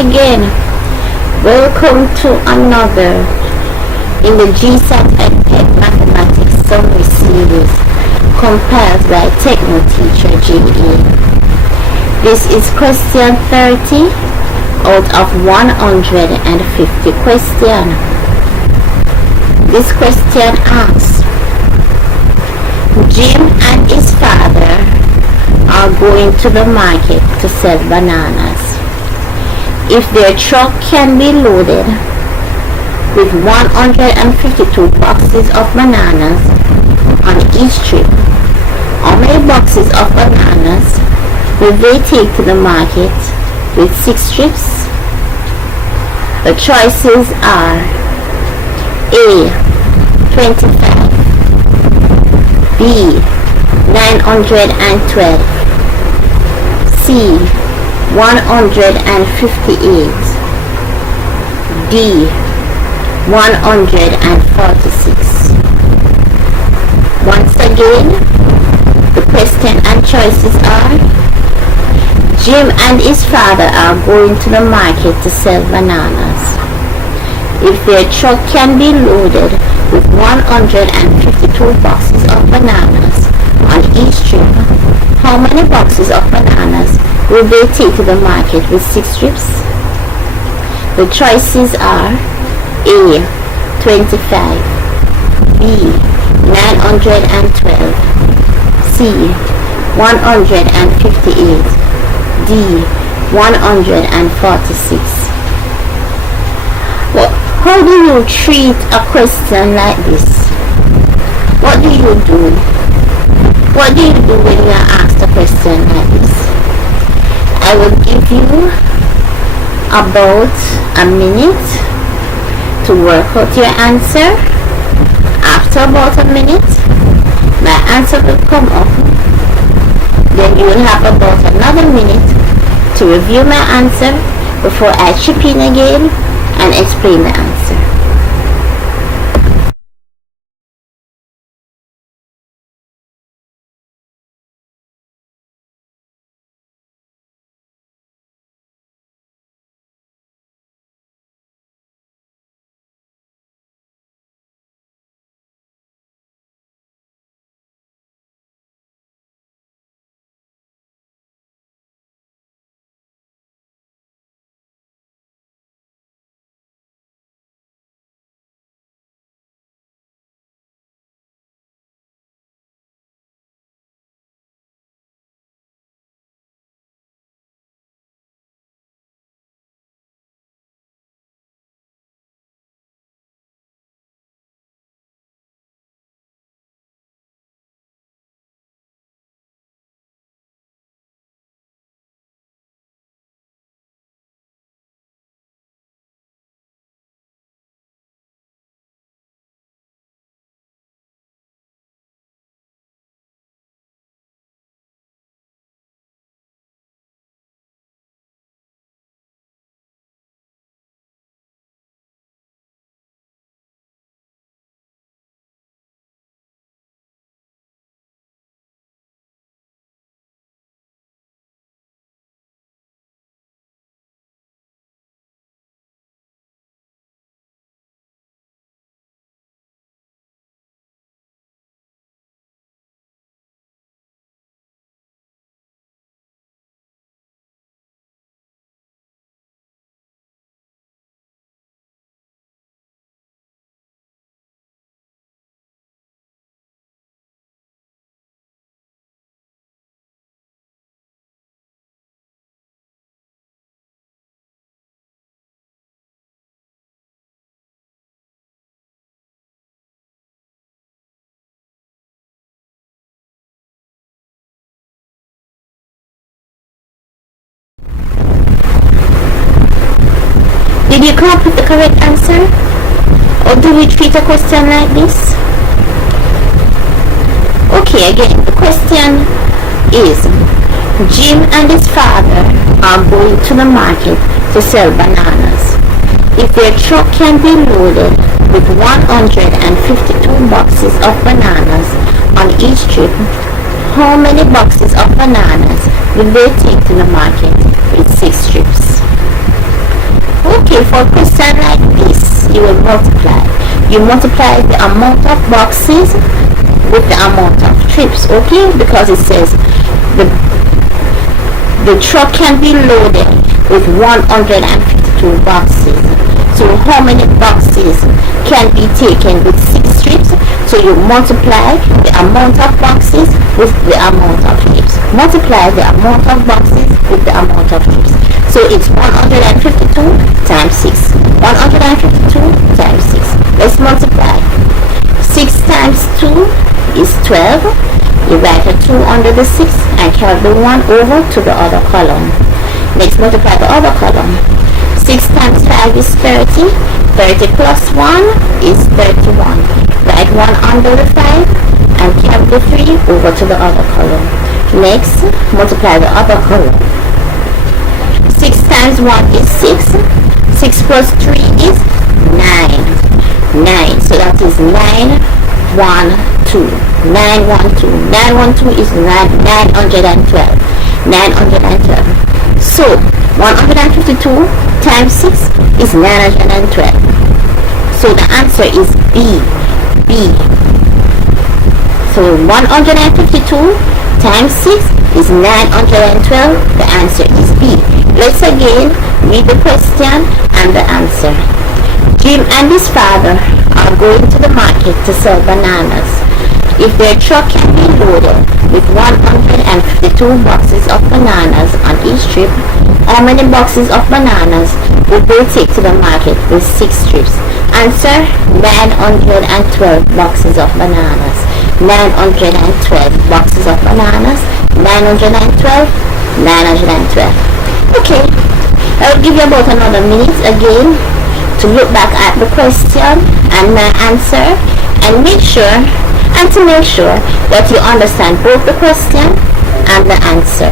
again. Welcome to another in the GSAT and PEP Mathematics Summary Series compiled by Techno Teacher GE. This is question 30 out of 150 question. This question asks, Jim and his father are going to the market to sell bananas. If their truck can be loaded with 152 boxes of bananas on each trip, how many boxes of bananas will they take to the market with 6 trips? The choices are A. 25, B. 912, C. 158, D. 146. Once again, the question and choices are: Jim and his father are going to the market to sell bananas. If their truck can be loaded with 152 boxes of bananas on each trip, how many boxes of bananas will they take to the market with 6 trips? The choices are A. 25, B. 912, C. 158, D. 146. Well, how do you treat a question like this? What do you do? What do you do when you are asked a question like this? I will give you about a minute to work out your answer. After about a minute, my answer will come up. Then you will have about another minute to review my answer before I chip in again and explain the answer. Did you come up with the correct answer? Or do we treat a question like this? Okay, again, the question is, Jim and his father are going to the market to sell bananas. If their truck can be loaded with 152 boxes of bananas on each trip, how many boxes of bananas will they take to the market with 6 trips? Okay, for a question like this, you will multiply. You multiply the amount of boxes with the amount of trips, okay? Because it says the truck can be loaded with 152 boxes. So how many boxes can be taken with 6 trips? So you multiply the amount of boxes with the amount of trips. Multiply the amount of boxes with the amount of trips. So it's 152 times 6. 152 times 6. Let's multiply. 6 times 2 is 12. You write a 2 under the 6 and carry the 1 over to the other column. Let's multiply the other column. 6 times 5 is 30. 30 plus 1 is 31. Write 1 under the 5 and carry the 3 over to the other column. Next, multiply the other column. 6 times 1 is 6. 6 plus 3 is 9. 9. So that is 9, 1, 2. 9, 1, 2. 9, 1, 2 is 912. 912. So 152 times 6 is 912. So the answer is B. B. So 152 times 6 is 912. The answer is B. Let's again read the question and the answer. Jim and his father are going to the market to sell bananas. If their truck can be loaded with 152 boxes of bananas on each trip, how many boxes of bananas would they take to the market with 6 trips? Answer: 912 boxes of bananas. 912 boxes of bananas. 912. 912. Okay, I'll give you about another minute again to look back at the question and my answer, and make sure that you understand both the question and the answer.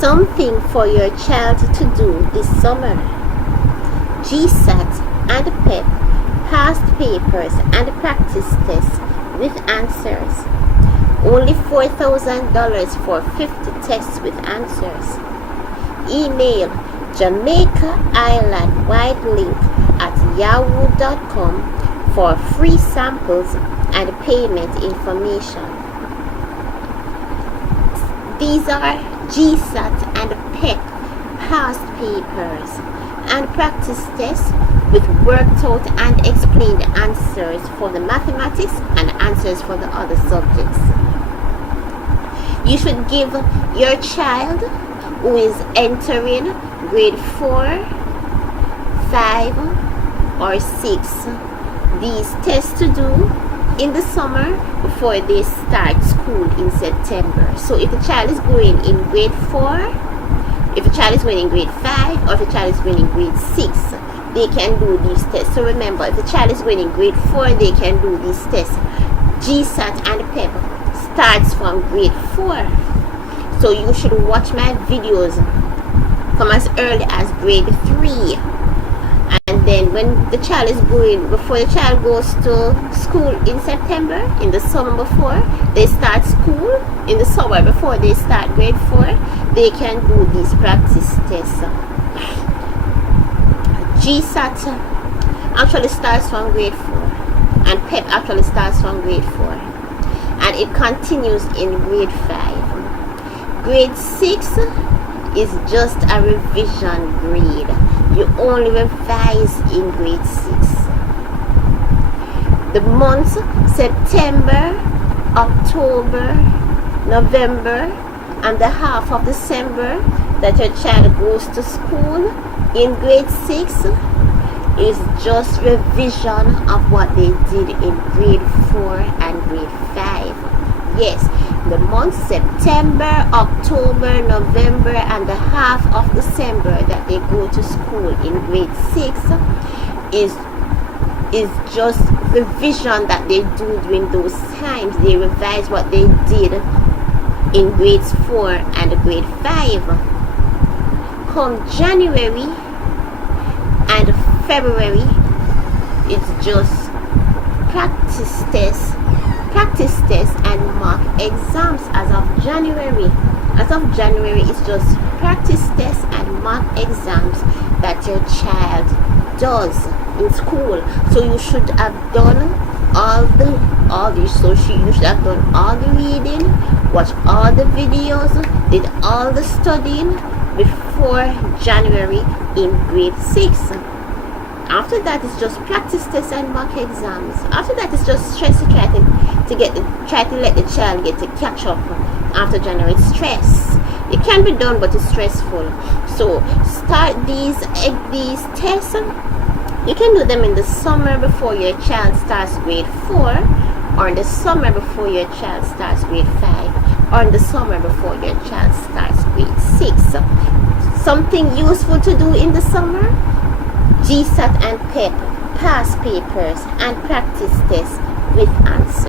Something for your child to do this summer. GSAT and PEP past papers and practice tests with answers. Only $4,000 for 50 tests with answers. Email Jamaica Island Wide Link at yahoo.com for free samples and payment information. These are GSAT and PEP past papers and practice tests with worked out and explained answers for the mathematics and answers for the other subjects. You should give your child who is entering grade 4, 5 or 6 these tests to do in the summer before they start school in September. So if the child is going in grade 4, if a child is going in grade 5, or if a child is going in grade 6, they can do these tests. So remember, if the child is going in grade 4, they can do these tests. GSAT and PEP starts from grade 4. So you should watch my videos from as early as grade 3. And then when the child is going, before the child goes to school in September, in the summer before they start school, in the summer before they start grade 4, they can do these practice tests. GSAT actually starts from grade 4, and PEP actually starts from grade 4, and it continues in grade 5. Grade 6 is just a revision grade. You only revise in grade 6. The months September, October, November, and the half of December that your child goes to school in grade 6 is just revision of what they did in grade 4 and grade 5. Yes, the months September, October, November, and the half of December that they go to school in grade 6 is just revision that they do during those times. They revise what they did in grades 4 and grade 5. Come January and February, it's just practice tests and mock exams. As of January, it's just practice tests and mock exams that your child does in school. So you should have done you should have done all the reading, watched all the videos, did all the studying before January in grade 6. After that, it's just practice tests and mock exams. After that, it's just stress to try to let the child get to catch up after January. It's stress. It can be done, but it's stressful. So start these tests. You can do them in the summer before your child starts grade 4, or in the summer before your child starts grade 5, or in the summer before your child starts grade 6. Something useful to do in the summer: GSAT and PEP, past papers, and practice tests with answers.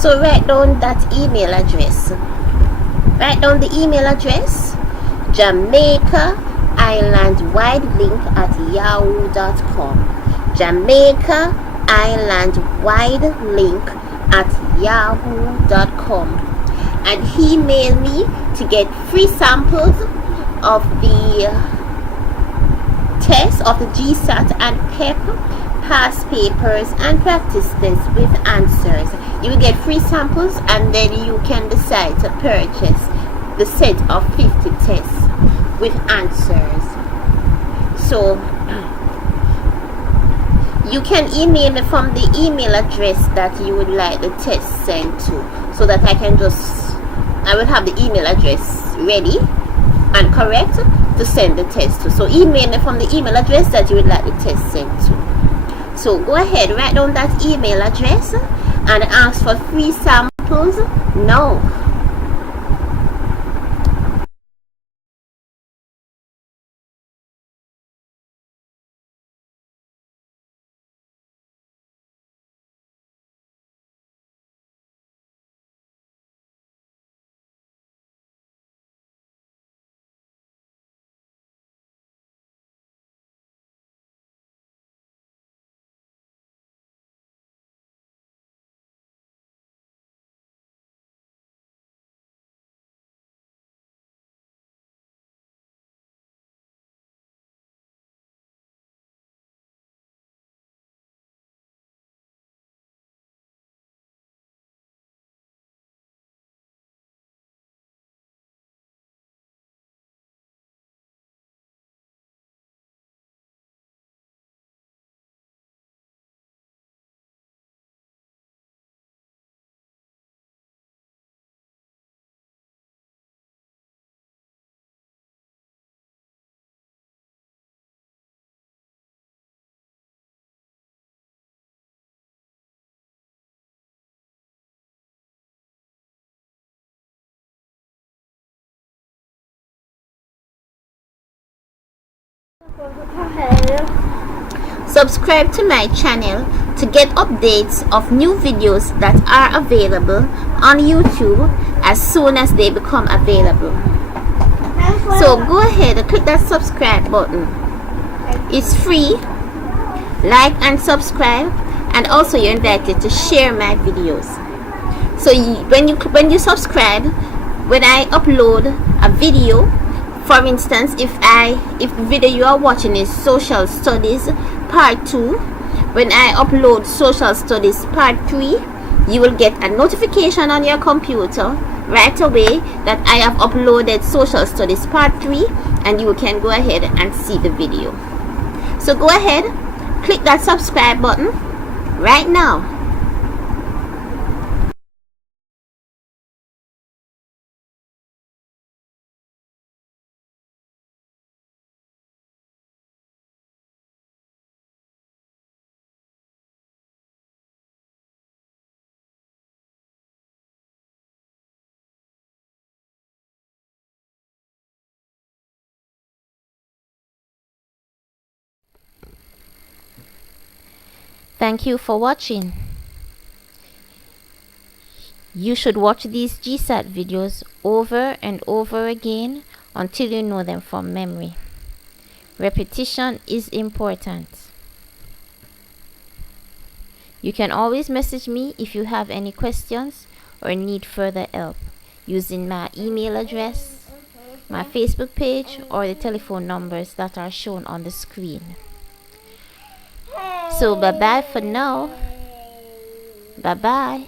So write down that email address. Write down the email address: Jamaica Island Widelink at yahoo.com. Jamaica Island Widelink at yahoo.com. And email me to get free samples of the test of the GSAT and PEP, past papers, and practice tests with answers. You will get free samples, and then you can decide to purchase the set of 50 tests with answers. So you can email me from the email address that you would like the test sent to, so that I will have the email address ready and correct to send the test to. So email me from the email address that you would like the test sent to. So go ahead, write down that email address and ask for free samples now. Subscribe to my channel to get updates of new videos that are available on YouTube as soon as they become available. So go ahead and click that subscribe button. It's free. Like and subscribe, and also you're invited to share my videos. So when you subscribe, when I upload a video, for instance, if the video you are watching is social studies part 2, when I upload social studies part 3, you will get a notification on your computer right away that I have uploaded social studies part 3, and you can go ahead and see the video. So go ahead, click that subscribe button right now. Thank you for watching. You should watch these GSAT videos over and over again until you know them from memory. Repetition is important. You can always message me if you have any questions or need further help using my email address, my Facebook page, or the telephone numbers that are shown on the screen. So bye bye for now. Bye bye.